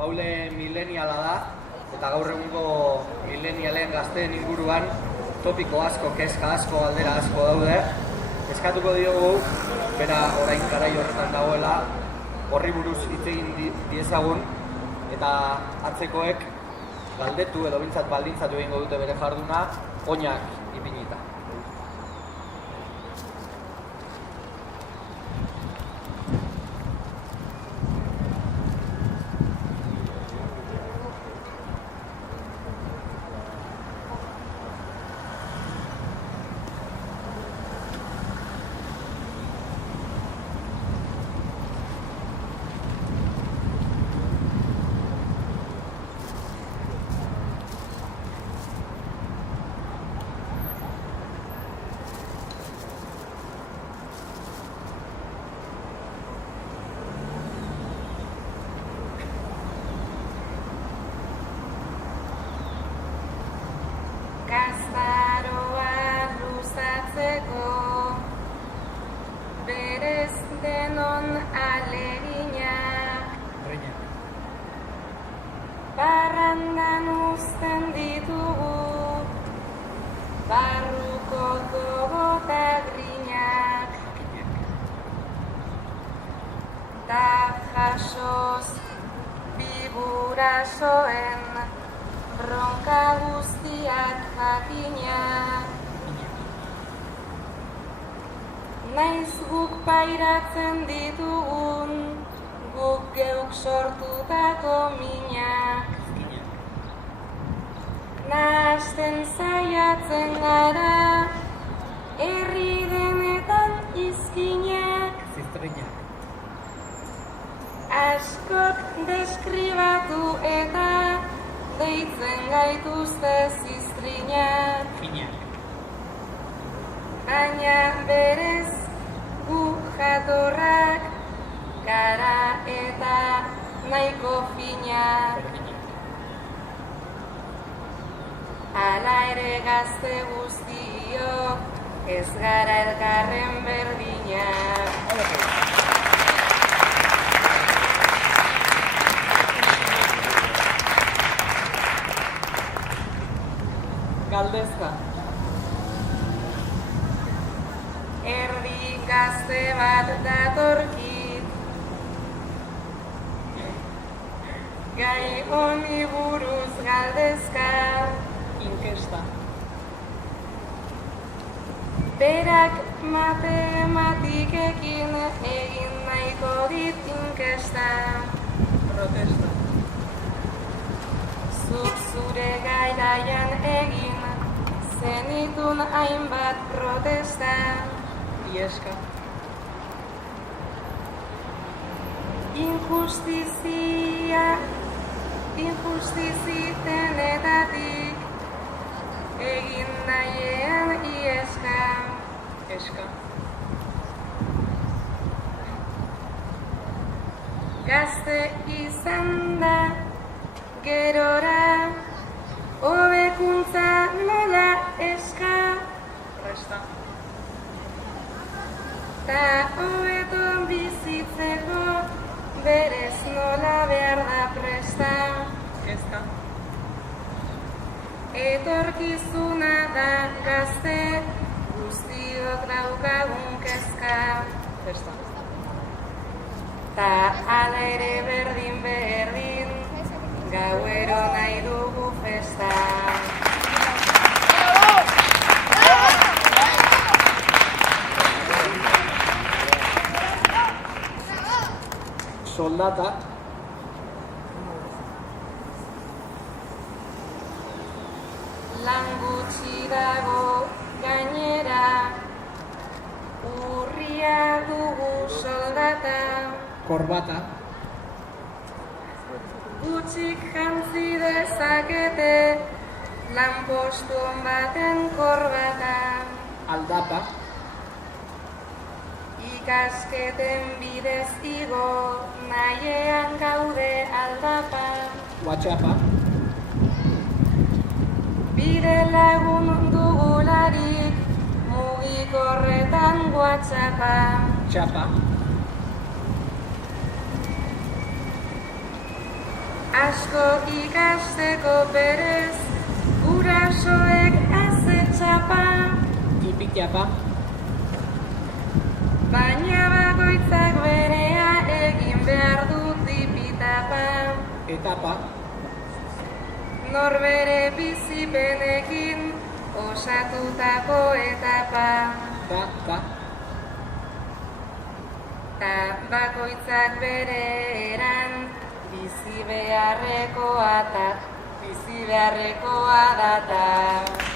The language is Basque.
Paule mileniala da, eta gaur egungo milenialen gazteen inguruan topiko asko, kezka asko, aldera asko daude. Eskatuko diogu, bera orain garai horretan dagoela, horri buruz hitz egin diezagun, eta atzekoek galdetu edo baldintzatu egingo dute bere jarduna, oinak ipinita. Gaztaroa luzatzeko berez denon aleginak barrandan uzten ditugu barruko gogota grinak ta jasoz biburasoen bronka guztiak jakinak naiz guk pairatzen ditugun guk geuk sortutako minak nahasten saiatzen gara herri denetan izkinak askok deskribatu eta deitzen gaituzte ziztrinak baina berez gu jatorrak gara eta nahiko finak hala ere gazte guztiok ez gara elkarren berdinak. Galdezka. Erdi gazte bat datorkit gai honi buruz galdezka Inkesta. berak matematikekin egin nahiko dit inkesta Protesta. zuk zure garaian egin zenitun hainbat protesta Ieska. injustizitenetatik egin nahien ieska Eska. gazte izan da gerora hobekuntza nola eska Resta. ta hobeto bizitzeko berez nola behar da presta Kezka. etorkizuna da gazte guztiok daukagun kezka Festa. ta hala ere berdin gauero nahi dugu festa. Soldata. Lan gutxi dago gainera, urria dugu soldata. Korbata. Gutxik jantzi dezakete, lanpostu on baten korbata. Aldapa. Ikasketen bidez igo, nahiean gaude aldapa. Whatsapp. Bide lagun dugularik, mugikorretan WhatsAppa. Txapa. asko ikasteko berez, gurasoek azetxapa, Tipik-tiapa. baina bakoitzak berea egin behar du tipitapa. Etapa. Norbere bizipenekin osatutako etapa. Ta. Ta bakoitzak bere eran bizi beharrekoa data.